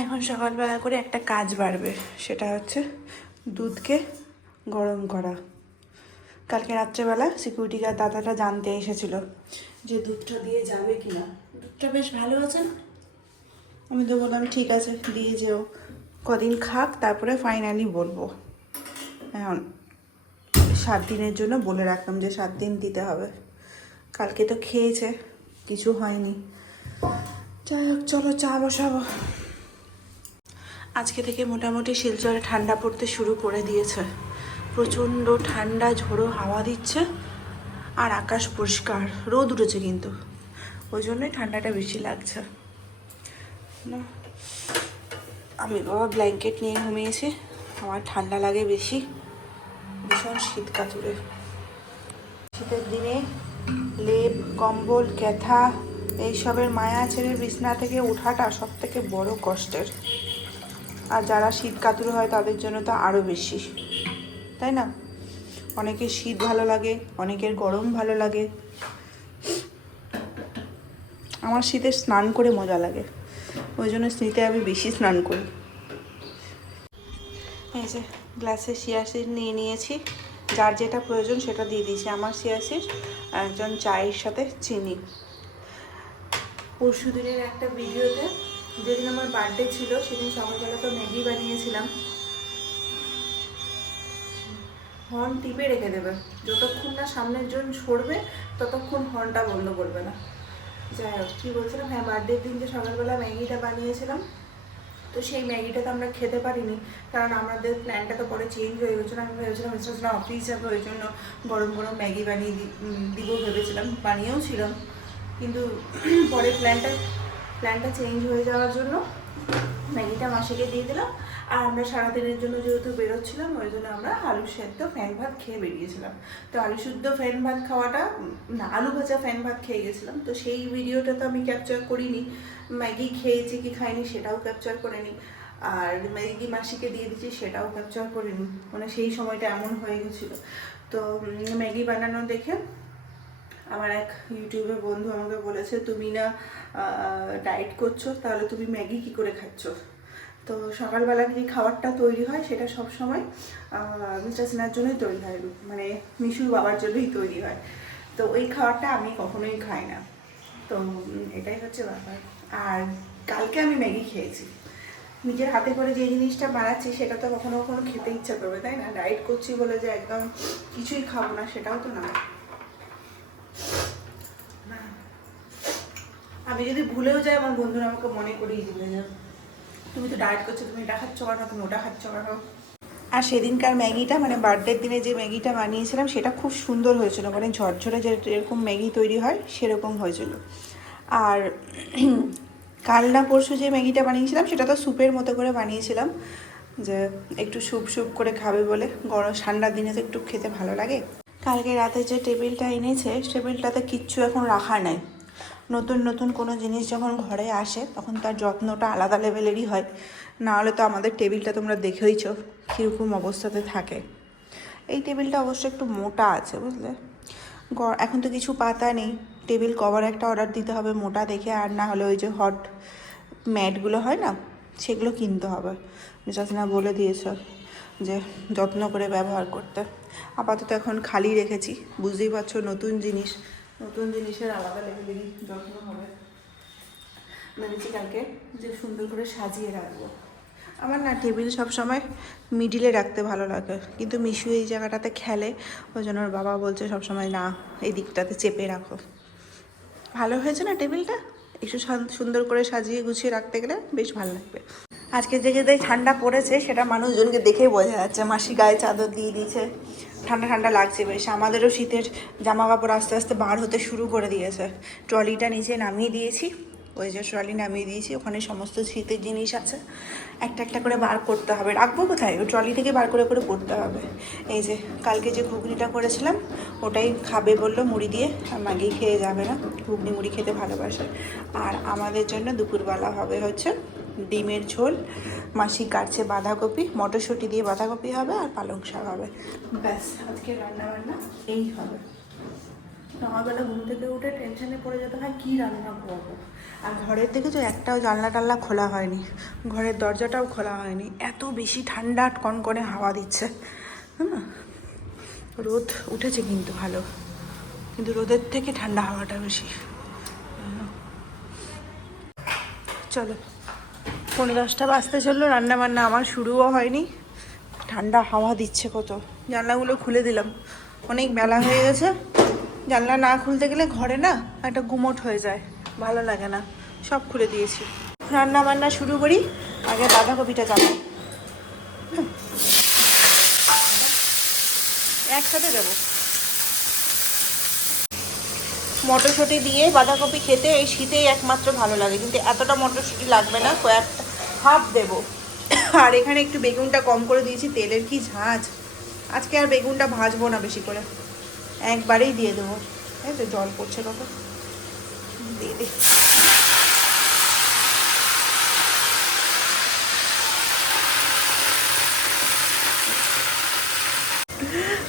এখন সকালবেলা করে একটা কাজ বাড়বে। সেটা হচ্ছে দুধকে গরম করা। কালকে রাত্রেবেলা সিকিউরিটি গার্ড দাদাটা জানতে এসেছিল যে দুধটা দিয়ে যাবে কি না দুধটা বেশ ভালো আছে? আমি তো বললাম, ঠিক আছে, দিয়ে যেও। কদিন খাক, তারপরে ফাইনালি বলব। এখন সাত দিনের জন্য বলে রাখলাম যে সাত দিন দিতে হবে। কালকে তো খেয়েছে, কিছু হয়নি। যাই হোক, চলো চা বসাবো। আজকে থেকে মোটামুটি শিলচরে ঠান্ডা পড়তে শুরু করে দিয়েছে। প্রচণ্ড ঠান্ডা, ঝোড়ো হাওয়া দিচ্ছে আর আকাশ পরিষ্কার। রোদ উঠেছে কিন্তু। ওই জন্যই ঠান্ডাটা বেশি লাগছে। না, আমি বাবা ব্ল্যাঙ্কেট নিয়ে ঘুমিয়েছি। আমার ঠান্ডা লাগে বেশি। ভীষণ শীত কাতুরে। শীতের দিনে লেপ, কম্বল, ক্যাথা, এইসবের মায়া ছেড়ে বিছনা থেকে ওঠাটা সব থেকে বড় কষ্টের। আর যারা শীত কাতুরে হয় তাদের জন্য তো আরও বেশি, তাই না? অনেকের শীত ভালো লাগে, অনেকের গরম ভালো লাগে। আমার শীতে স্নান করে মজা লাগে, ওই জন্য শীতে আমি বেশি স্নান করি। এই যে, গ্লাসে শিয়াশির নিয়ে নিয়েছি, যার যেটা প্রয়োজন সেটা দিয়ে দিয়েছি। আমার শিয়াশির একজন চায়ের সাথে চিনি। পরশু দিনের একটা ভিডিওতে যেদিন আমার বার্থডে ছিল, সেদিন সকালবেলা তো ম্যাগি বানিয়েছিলাম। হর্ন টিপে রেখে দেবে। যতক্ষণ না সামনের জন সরবে, ততক্ষণ হর্নটা বন্ধ করবে না। যাই হোক, কী বলছিলাম? হ্যাঁ বার্থডের দিন যে সকালবেলা ম্যাগিটা বানিয়েছিলাম, তো সেই ম্যাগিটা তো আমরা খেতে পারিনি। কারণ আমাদের প্ল্যানটা তো পরে চেঞ্জ হয়ে গেছিল। আমি ভেবেছিলাম মিস্টার অফিস যাবে। ওই জন্য গরম গরম ম্যাগি বানিয়ে দিব ভেবেছিলাম। বানিয়েও ছিলাম। কিন্তু পরে প্ল্যানটা প্ল্যানটা চেঞ্জ হয়ে যাওয়ার জন্য ম্যাগিটা মাসিকে দিয়ে দিলাম। আর আমরা সারাদিনের জন্য যেহেতু বেরোচ্ছিলাম, ওই জন্য আমরা আলু সেদ্ধ ফ্যান ভাত খেয়ে বেরিয়েছিলাম। তো আলু শুদ্ধ ফ্যান ভাত খাওয়াটা, না, আলু ভাজা ফ্যান ভাত খেয়ে গেছিলাম। তো সেই ভিডিওটা তো আমি ক্যাপচার করিনি। ম্যাগি খেয়েছি কি খাইনি সেটাও ক্যাপচার করিনি আর ম্যাগি মাসিকে দিয়ে দিচ্ছি সেটাও ক্যাপচার করিনি মানে সেই সময়টা এমন হয়ে গেছিল। তো ম্যাগি বানানো দেখে আমার এক ইউটিউবে বন্ধু আমাকে বলেছে, তুমি না ডায়েট করছ, তাহলে তুমি ম্যাগি কি করে খাচ্ছ? তো সকালবেলা যে খাবারটা তৈরি হয়, সেটা সব সময় মিস্টার সিনহার জন্যই তৈরি হয় মানে মিশুর বাবার জন্যই তৈরি হয়। তো ওই খাবারটা আমি কখনোই খাই না। তো এটাই হচ্ছে ব্যাপার। আর কালকে আমি ম্যাগি খেয়েছি। নিজের হাতে করে যে জিনিসটা বানাচ্ছি, সেটা তো কখনো কখনো খেতে ইচ্ছা করবে, তাই না? ডায়েট করছি বলে যে একদম কিছুই খাব না, সেটাও তো না। আমি যদি ভুলেও যাই, আমার বন্ধুরা আমাকে মনে করিয়ে দিবে যে তুমি তো ডায়েট করছ, তুমি এটা খাচ্ছ কেন তুমি ওটা খাচ্ছ কেন আর সেদিনকার ম্যাগিটা মানে বার্থডের দিনে যে ম্যাগিটা বানিয়েছিলাম, সেটা খুব সুন্দর হয়েছিল। মানে ঝরঝরে যে যেরকম ম্যাগি তৈরি হয়, সেরকম হয়েছিল। আর কাল না পরশু যে ম্যাগিটা বানিয়েছিলাম, সেটা তো স্যুপের মতো করে বানিয়েছিলাম। যে একটু স্যুপ স্যুপ করে খাবে বলে। গরম ঠান্ডার দিনে তো একটু খেতে ভালো লাগে। কালকে রাতে যে টেবিলটা এনেছে টেবিলটাতে কিচ্ছু এখন রাখা নাই। নতুন নতুন কোনো জিনিস যখন ঘরে আসে, তখন তার যত্নটা আলাদা লেভেলেরই হয়। না হলে তো আমাদের টেবিলটা তোমরা দেখেইছ কীরকম অবস্থাতে থাকে। এই টেবিলটা অবশ্য একটু মোটা আছে, বুঝলে? এখন তো কিছু পাতা নেই। টেবিল কভার একটা অর্ডার দিতে হবে মোটা দেখে, আর না হলে ওই যে হট ম্যাটগুলো হয় না, সেগুলো কিনতে হবে। না বলে দিয়েছ যে যত্ন করে ব্যবহার করতে। আপাতত এখন খালি রেখেছি, বুঝতেই পারছ নতুন জিনিস। নতুন জিনিসের আলাদা লেভেলেরই যত্ন হবে। ভেবেছি কালকে যে সুন্দর করে সাজিয়ে রাখব। আমার না টেবিল সব সময় মিডিলে রাখতে ভালো লাগে। কিন্তু মিশু এই জায়গাটাতে খেলে, ওই জন্য ওর বাবা বলছে সব সময় না, এই দিকটাতে চেপে রাখো। ভালো হয়েছে না টেবিলটা? একটু সুন্দর করে সাজিয়ে গুছিয়ে রাখতে গেলে বেশ ভালো লাগবে। আজকে যে যে ঠান্ডা পড়েছে, সেটা মানুষজনকে দেখেই বোঝা যাচ্ছে। মাসি গায়ে চাদর দিয়ে দিয়েছে। ঠান্ডা ঠান্ডা লাগছে, বেশ। আমাদেরও শীতের জামা কাপড় আস্তে আস্তে বার হতে শুরু করে দিয়েছে। ট্রলিটা নিচে নামিয়ে দিয়েছি। ওই যে ট্রলি নামিয়ে দিয়েছি। ওখানে সমস্ত শীতের জিনিস আছে। একটা একটা করে বার করতে হবে। রাখব কোথায়? ওই ট্রলি থেকে বার করে করে করতে হবে। এই যে, কালকে যে ঘুগনিটা করেছিলাম, ওটাই খাবে বলল মুড়ি দিয়ে। আর মাগি খেয়ে যাবে না। ঘুগনি মুড়ি খেতে ভালোবাসে। আর আমাদের জন্য দুপুরবেলা হবে হচ্ছে ডিমের ঝোল, মাসি কাটছে বাঁধাকপি, মটরশুঁটি দিয়ে বাঁধাকপি হবে আর পালং শাক হবে। ব্যাস, আজকে রান্না বান্না এই হবে। সকালবেলা ঘুম থেকে উঠে টেনশনে পড়ে যেতে হয়, কী রান্না করব? আর ঘরের থেকে তো একটাও জানলা টাল্লা খোলা হয়নি। ঘরের দরজাটাও খোলা হয়নি। এত বেশি ঠান্ডা, কনকনে হাওয়া দিচ্ছে। হ্যাঁ রোদ উঠেছে কিন্তু ভালো। কিন্তু রোদের থেকে ঠান্ডা হাওয়াটা বেশি। চলো। পনেরো দশটা বাজতে চলল রান্না বান্না আমার শুরুও হয়নি। ঠান্ডা হাওয়া দিচ্ছে কত। জানলাগুলো খুলে দিলাম। অনেক বেলা হয়ে গেছে। জানলা না খুলতে গেলে ঘরে না একটা গুমট হয়ে যায়। ভালো লাগে না। সব খুলে দিয়েছি। রান্না বান্না শুরু করি। আগে বাঁধাকপিটা হুম। একসাথে দেবো। মটরশুঁটি দিয়ে বাঁধাকপি খেতে এই শীতেই একমাত্র ভালো লাগে। কিন্তু এতটা মটরশুঁটি লাগবে না, কয়েকটা হাফ দেবো। আর এখানে একটু বেগুনটা কম করে দিয়েছি তেলের কি ঝাঁজ? আজকে আর বেগুনটা ভাজবো না বেশি করে। একবারেই দিয়ে দেবো। এই তো জল পড়ছে কত দিয়ে দিই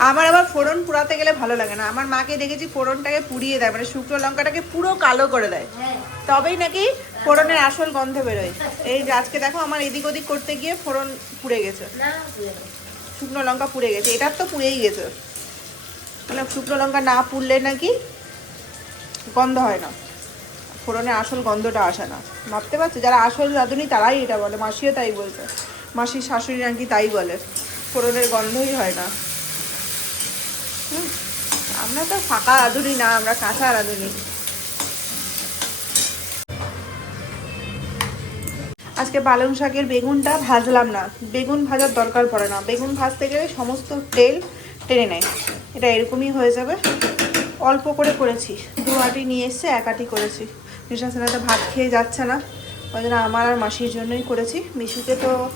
আমার আবার ফোড়ন পুরাতে গেলে ভালো লাগে না। আমার মাকে দেখেছি ফোড়নটাকে পুড়িয়ে দেয় মানে শুকনো লঙ্কাটাকে পুরো কালো করে দেয়। হ্যাঁ। তবেই নাকি ফোড়নের আসল গন্ধ বেরোয়। এই যে আজকে দেখো আমার এদিক ওদিক করতে গিয়ে ফোড়ন পুড়ে গেছে। শুকনো লঙ্কা পুড়ে গেছে। এটার তো পুড়েই গেছে। মানে শুকনো লঙ্কা না পুড়লে নাকি গন্ধ হয় না। ফোড়নের আসল গন্ধটা আসে না। ভাবতে পারছ? যারা আসল রাঁধুনি তারাই এটা বলে। মাসিও তাই বলছে। মাসির শাশুড়ি নাকি তাই বলে। ফোড়নের গন্ধই হয় না। আমরা তো ফাঁকা রাঁধুনি না আমরা কাঁচা রাঁধুনি। আজকে পালং শাকের বেগুনটা ভাজলাম না। বেগুন ভাজার দরকার পড়ে না। বেগুন ভাজতে গেলে সমস্ত তেল টেনে নেয়। এটা এরকমই হয়ে যাবে। অল্প করে করেছি। দু আটি নিয়ে এসছে, এক আটি করেছি। মিশা সেনাতে ভাত খেয়ে যাচ্ছে না। ওই জন্য আমার আর মাসির জন্যই করেছি। মিশুকে তো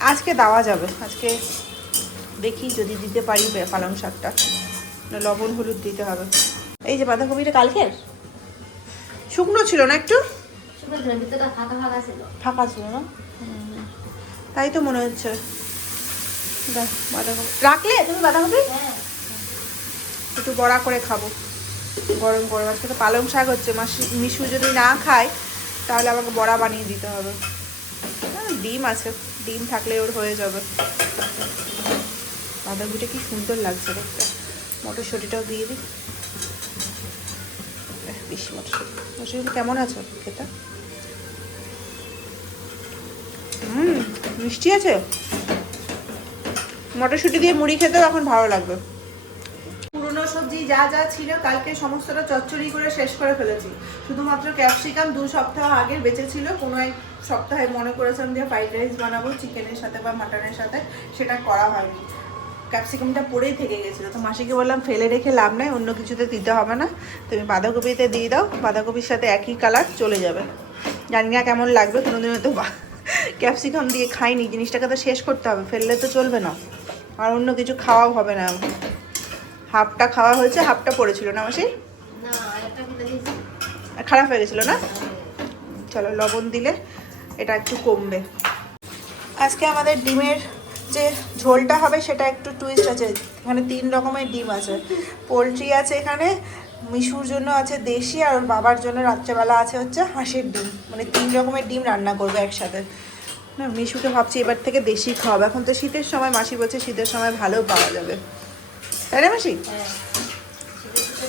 আজকে দেওয়া যাবে। আজকে দেখি যদি দিতে পারি পালং শাকটা। লবণ, হলুদ দিতে হবে। এই যে বাঁধাকপিটা কালকের? শুকনো ছিল না একটু? ফাঁকা ছিল। না? তাই তো মনে হচ্ছে। বাঁধাকপি। রাখলে? তুমি বাঁধাকপি? হ্যাঁ। একটু বড়া করে খাব। গরম গরম। আজকে তো পালং শাক হচ্ছে। মাসি মিশু যদি না খায় তাহলে আমাকে বড়া বানিয়ে দিতে হবে। ডিম আছে। ডিম থাকলে ওর হয়ে যাবে। বাঁধাকপিটা কি সুন্দর লাগছে দেখতে। মটরশুঁটিটাও দিয়ে দিই। বেশি মটরশুঁটি। মটরশুঁটি কেমন আছো খেতে হুম মিষ্টি আছে? মটরশুঁটি দিয়ে মুড়ি খেতেও এখন ভালো লাগবে। পুরনো সবজি যা যা ছিল কালকে সমস্তটা চচ্চড়ি করে শেষ করে ফেলেছি। শুধুমাত্র ক্যাপসিকাম দু সপ্তাহ আগে বেঁচে ছিল, কোনো এক সপ্তাহে মনে করেছিলাম যে ফ্রাইড রাইস বানাবো, চিকেনের সাথে বা মাটনের সাথে, সেটা করা হয়নি। ক্যাপসিকামটা পড়েই থেকে গেছিল। তো মাসিকে বললাম, ফেলে রেখে লাভ নাই, অন্য কিছুতে দিতে হবে না। তুমি বাঁধাকপিতে দিয়ে দাও, বাঁধাকপির সাথে একই কালার চলে যাবে। জানি না কেমন লাগবে, কোনোদিনও তো ক্যাপসিকাম দিয়ে খাইনি জিনিসটাকে তো শেষ করতে হবে ফেললে তো চলবে না। আর অন্য কিছু খাওয়াও হবে না। হাফটা খাওয়া হয়েছে হাফটা পড়েছিল না মাসি? খারাপ হয়ে গেছিল না? চলো লবণ দিলে এটা একটু কমবে। আজকে আমাদের ডিমের যে ঝোলটা হবে সেটা একটু টুইস্ট আছে। এখানে তিন রকমের ডিম আছে। পোলট্রি আছে এখানে মিশুর জন্য আছে দেশি আর বাবার জন্য রাত্রেবেলা আছে হচ্ছে হাঁসের ডিম। মানে তিন রকমের ডিম রান্না করবে একসাথে। না মিশুকে ভাবছি এবার থেকে দেশি খাওয়াবে। এখন তো শীতের সময় মাসি বলছে শীতের সময় ভালো পাওয়া যাবে। তাই না মাসি? হ্যাঁ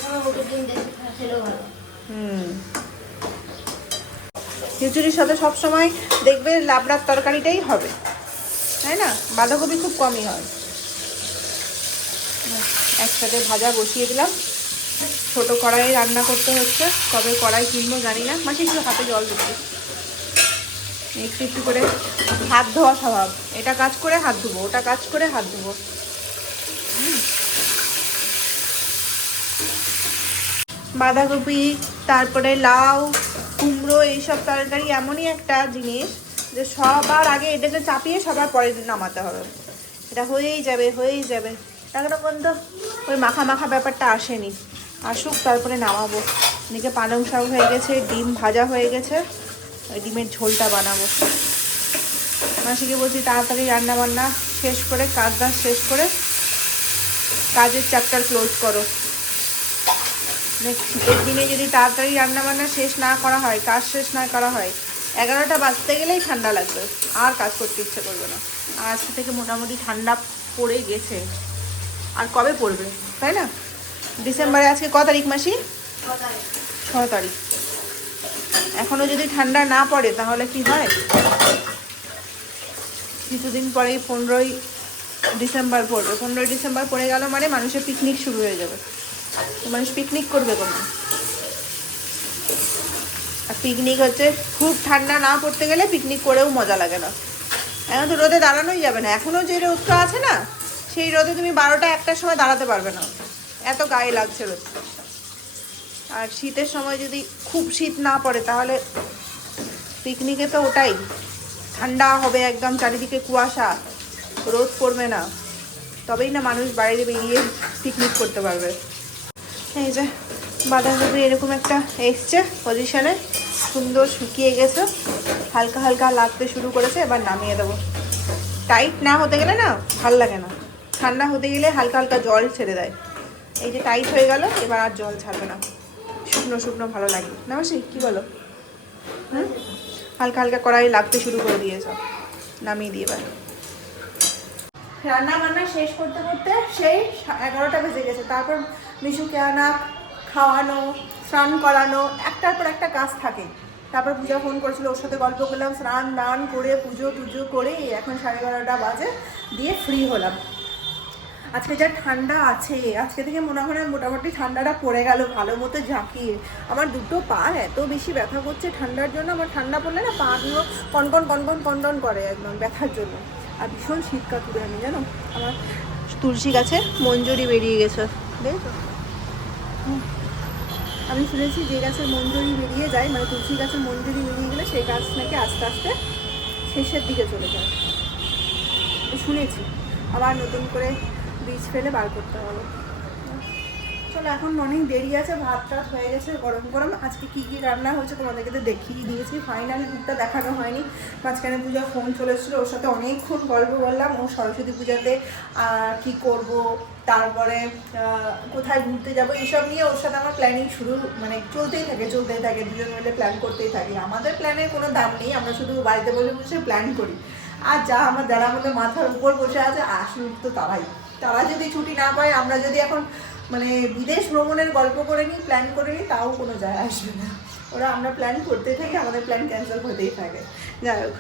সময় হুম। খিচুড়ির সাথে সবসময় দেখবে লাবড়ার তরকারিটাই হবে। তাই না? বাঁধাকপি খুব কমই হয়। একসাথে ভাজা বসিয়ে দিলাম। ছোট কড়াইয়ে রান্না করতে হচ্ছে। কবে কড়াই কিনবো জানি না। মাসি একটু হাতে জল দিচ্ছি। একটু একটু করে হাত ধোয়া স্বভাব। এটা কাজ করে হাত ধুবো, ওটা কাজ করে হাত ধুবো। বাঁধাকপি, তারপরে লাউ, কুমড়ো, এইসব তরকারি এমনই একটা জিনিস যে সবার আগে এটাকে চাপিয়ে সবার পরে নামাতে হবে। এটা হয়েই যাবে হয়েই যাবে। এখনও পর্যন্ত ওই মাখা মাখা ব্যাপারটা আসেনি। আসুক, তারপরে নামাবো। এদিকে পালং শাক হয়ে গেছে, ডিম ভাজা হয়ে গেছে। ওই ডিমের ঝোলটা বানাবো। মাসিকে বলছি তাড়াতাড়ি রান্না বান্না শেষ করে কাজ বাজ শেষ করে কাজের চ্যাপ্টার ক্লোজ করো। শীতের দিনে যদি তাড়াতাড়ি রান্না বান্না শেষ না করা হয় কাজ শেষ না করা হয় এগারোটা বাজতে গেলেই ঠান্ডা লাগবে। আর কাজ করতে ইচ্ছে করবে না। আর আজকে থেকে মোটামুটি ঠান্ডা পড়ে গেছে। আর কবে পড়বে তাই না? ডিসেম্বরে আজকে ক তারিখ মাসি? ছ তারিখ। এখনও যদি ঠান্ডা না পড়ে, তাহলে কি হয়? কিছুদিন পরেই পনেরোই ডিসেম্বর পড়বে। পনেরোই ডিসেম্বর পড়ে গেল মানে মানুষের পিকনিক শুরু হয়ে যাবে। মানুষ পিকনিক করবে কোনো আর পিকনিক হচ্ছে, খুব ঠান্ডা না পড়তে গেলে পিকনিক করেও মজা লাগে না। এখন তো রোদে দাঁড়ানোই যাবে না। এখনও যে রোদটা আছে না, সেই রোদে তুমি বারোটা একটার সময় দাঁড়াতে পারবে না। এত গায়ে লাগছে রোদ আর শীতের সময় যদি খুব শীত না পড়ে, তাহলে পিকনিকে তো ওটাই। ঠান্ডা হবে একদম, চারিদিকে কুয়াশা, রোদ পড়বে না। তবেই না মানুষ বাইরে বেরিয়ে পিকনিক করতে পারবে। এই যে, বাঁধাকপি এরকম একটা এসছে পজিশনে সুন্দর শুকিয়ে গেছে। হালকা হালকা লাগতে শুরু করেছে, এবার নামিয়ে দেবো। টাইট না হতে গেলে না ভালো লাগে না। ঠান্ডা হতে গেলে হালকা হালকা জল ছেড়ে দেয়। এই যে টাইট হয়ে গেল, এবার আর জল ছাড়বে না। শুকনো শুকনো ভালো লাগে। না মাসি, কী বলো? হুম? হালকা হালকা কড়াই লাগতে শুরু করে দিয়েছ। নামিয়ে দিয়ে এবার। রান্না বান্না শেষ করতে করতে সেই এগারোটা বেজে গেছে। তারপর মিশুকে আনা খাওয়ানো, স্নান করানো, একটার পর একটা কাজ থাকে। তারপর পূজা ফোন করেছিল, ওর সাথে গল্প করলাম, স্নান দান করে, পুজো টুজো করে এখন সাড়ে বারোটা বাজে, দিয়ে ফ্রি হলাম। আজকে যা ঠান্ডা আছে, আজকে থেকে মনে হয় মোটামুটি ঠান্ডাটা পড়ে গেল ভালো মতো ঝাঁকিয়ে আমার দুটো পা এত বেশি ব্যথা করছে ঠান্ডার জন্য, আমার ঠান্ডা পড়লে না পাগুলো কনকন কনকন কনকন করে একদম ব্যথার জন্য। আর ভীষণ শীত কাতুরে আমি, জানো? আমার তুলসী গাছে মঞ্জুরি বেরিয়ে গেছে। দেখো হুম। আমি শুনেছি যে গাছের মঞ্জুরি বেরিয়ে যায় মানে তুলসী গাছের মঞ্জুরি বেরিয়ে গেলে সেই গাছ নাকি আস্তে আস্তে শেষের দিকে চলে যায়। শুনেছি। আবার নতুন করে বীজ ফেলে বার করতে হবে। চলো, এখন অনেক দেরি আছে, ভাত টাত হয়ে গেছে, গরম গরম। আজকে কি কি রান্না হয়েছে তোমাদেরকে তো দেখিয়ে দিয়েছি। ফাইনাল লুকটা দেখানো হয়নি। মাঝখানে পূজা ফোন চলে এসেছিল, ওর সাথে অনেকক্ষণ গল্প করলাম ও সরস্বতী পূজাতে কি করব, তারপরে কোথায় ঘুরতে যাব এইসব নিয়ে ওর সাথে আমার প্ল্যানিং শুরু মানে চলতেই থাকে চলতেই থাকে। দুজন মিলে প্ল্যান করতেই থাকি। আমাদের প্ল্যানের কোনো দাম নেই, আমরা শুধু বাড়িতে বসে বসে প্ল্যান করি। আর যা আমার যারা আমাদের মাথার উপর বসে আছে, আসুক তো তারাই। তারা যদি ছুটি না পায়, আমরা যদি এখন মানে বিদেশ ভ্রমণের গল্প করে নিই প্ল্যান করে নিই, তাও কোনো যায় আসবে না। ওরা আমরা প্ল্যান করতে থাকি, আমাদের প্ল্যান ক্যান্সেল হতেই থাকে। যাই হোক,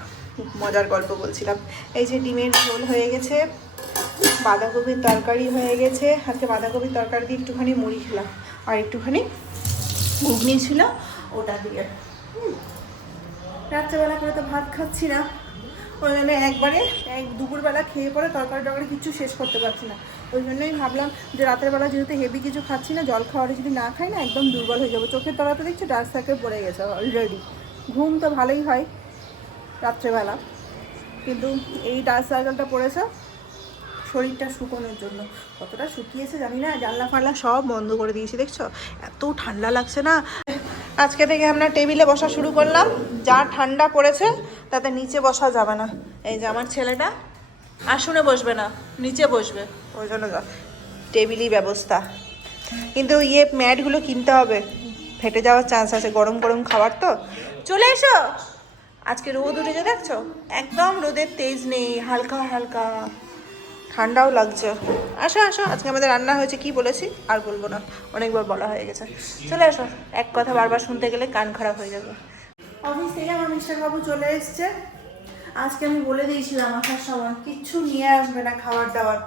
মজার গল্প বলছিলাম। এই যে ডিমের ঝোল হয়ে গেছে, বাঁধাকপির তরকারি হয়ে গেছে, আজকে বাঁধাকপির তরকারি দিয়ে একটুখানি মুড়ি খেলাম। আর একটুখানি ঘুগনি ছিল, ওটা দিয়ে। রাত্রেবেলা করে তো ভাত খাচ্ছি না। ওই জন্য একবারে এক দুপুরবেলা খেয়ে পরে তরকারি টরকারি কিছু শেষ করতে পারছি না। ওই জন্যই ভাবলাম যে রাতের বেলা যেহেতু হেভি কিছু খাচ্ছি না, জল খাওয়ারে যদি না খাই না, একদম দুর্বল হয়ে যাব। চোখের তলাতে দেখছি ডার্ক সার্কেল পড়ে গেছে অলরেডি ঘুম তো ভালোই হয় রাত্রেবেলা। কিন্তু এই ডার্ক সার্কেলটা পড়েছে শরীরটা শুকোনোর জন্য। কতটা শুকিয়েছে জানি না, জানলা ফানলা সব বন্ধ করে দিয়েছি, দেখছ? এত ঠান্ডা লাগছে না। আজকে থেকে আমরা টেবিলে বসা শুরু করলাম। যা ঠান্ডা পড়েছে, তাতে নিচে বসা যাবে না। এই যে আমার ছেলেটা, আসনে বসবে না, নিচে বসবে। ওই জন্য টেবিলই ব্যবস্থা। কিন্তু ইয়ে ম্যাটগুলো কিনতে হবে। ফেটে যাওয়ার চান্স আছে, গরম গরম খাবার তো। চলে এসো। আজকে রোদ উঠেছে, দেখছ? একদম রোদের তেজ নেই, হালকা হালকা। ঠান্ডাও লাগছে। আসো আসো, আজকে আমাদের রান্না হয়েছে কি বলেছি আর বলব না। অনেকবার বলা হয়ে গেছে। চলে আসো, এক কথা বারবার শুনতে গেলে কান খারাপ হয়ে যাবে। অফিস থেকে আমার মিস্টার বাবু চলে এসছে। আজকে আমি বলে দিয়েছিলাম, আসার সময় কিচ্ছু নিয়ে আসবে না খাবার দাবার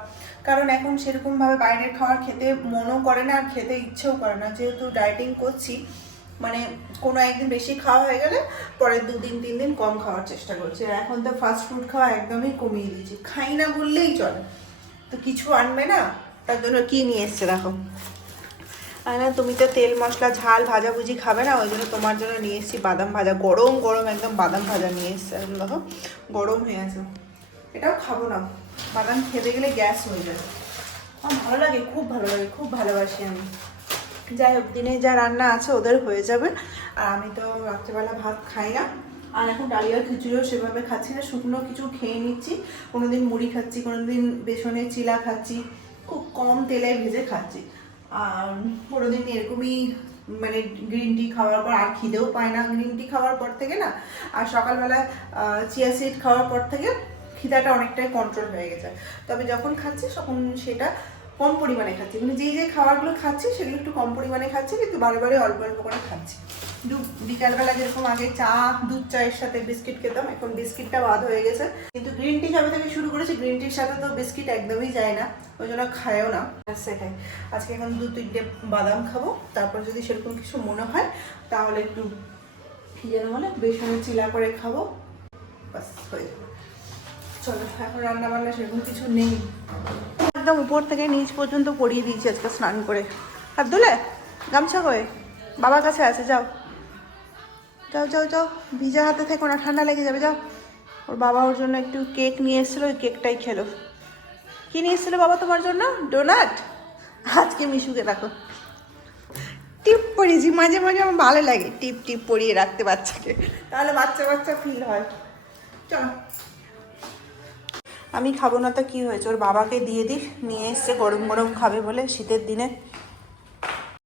কারণ এখন সেরকমভাবে বাইরের খাবার খেতে মনও করে না আর খেতে ইচ্ছেও করে না। যেহেতু ডায়েটিং করছি মানে কোনো একদিন বেশি খাওয়া হয়ে গেলে পরের দুদিন তিন দিন কম খাওয়ার চেষ্টা করছি। এখন তো ফাস্ট ফুড খাওয়া একদমই কমিয়ে দিয়েছি। খাই না বললেই চলে। তো কিছু আনবে না? তার জন্য কি নিয়ে এসছে দেখো। না, তুমি তো তেল, মশলা, ঝাল, ভাজাভুজি খাবে না, ওই জন্য তোমার জন্য নিয়ে এসেছি বাদাম ভাজা। গরম গরম একদম বাদাম ভাজা নিয়ে এসছে একদম দেখো, গরম হয়ে আছে। এটাও খাব না। বাদাম খেতে গেলে গ্যাস হয়ে যাবে আমার ভালো লাগে, খুব ভালো লাগে, খুব ভালোবাসি আমি। যাই হোক, দিনে যা রান্না আছে ওদের হয়ে যাবে। আর আমি তো রাত্রেবেলা ভাত খাই না। আর এখন ডালিয়ার খিচুড়িও সেভাবে খাচ্ছি না, শুকনো কিছু খেয়ে নিচ্ছি। কোনোদিন মুড়ি খাচ্ছি, কোনোদিন বেসনের চিলা খাচ্ছি, খুব কম তেলে ভেজে খাচ্ছি। আর পনেরো দিন এরকমই মানে গ্রিন টি খাওয়ার পর, আর খিদেও পায় না গ্রিন টি খাওয়ার পর থেকে না। আর সকালবেলা চিয়া সিড খাওয়ার পর থেকে খিদাটা অনেকটাই কন্ট্রোল হয়ে গেছে। তবে যখন খাচ্ছি, তখন সেটা কম পরিমাণে খাচ্ছি। মানে যেই যে খাবারগুলো খাচ্ছি, সেগুলো একটু কম পরিমাণে খাচ্ছি, কিন্তু বারে বারে অল্প অল্প করে খাচ্ছি। বিকালবেলা যেরকম আগে চা, দুধ চায়ের সাথে বিস্কিট খেতাম, এখন বিস্কিটটা বাদ হয়ে গেছে। কিন্তু গ্রিন টি যবে থেকে শুরু করেছি গ্রিন টির সাথে তো বিস্কিট একদমই যায় না, ওই জন্য খায়ও না। সেটাই, আজকে এখন দু তিনটে বাদাম খাব, তারপর যদি সেরকম কিছু মনে হয়, তাহলে একটু যেন বলে, বেসনের চিলা করে খাব বাস হয়ে চলো, এখন রান্না বান্না সেরকম কিছু নেই। একদম উপর থেকে নিচ পর্যন্ত পরিয়ে দিয়েছি আজকে স্নান করে। আর দুলে গামছা কয়ে? বাবার কাছে আছে, যাও। যাও যাও যাও। ভিজা হাতে থেকো না, ঠান্ডা লেগে যাবে, যাও। ওর বাবা ওর জন্য একটু কেক নিয়ে এসেছিল, ওই কেকটাই খেলো। কি নিয়ে এসেছিল বাবা তোমার জন্য? ডোনাট? আজকে মিশুকে দেখো। টিপ পরিয়েছি মাঝে মাঝে আমার ভালো লাগে। টিপ টিপ পরিয়ে রাখতে বাচ্চাকে। তাহলে বাচ্চা বাচ্চা ফিল হয়। চলো। আমি খাব না তো, কী হয়েছে? ওর বাবাকে দিয়ে দিস নিয়ে এসছে, গরম গরম খাবে বলে শীতের দিনে।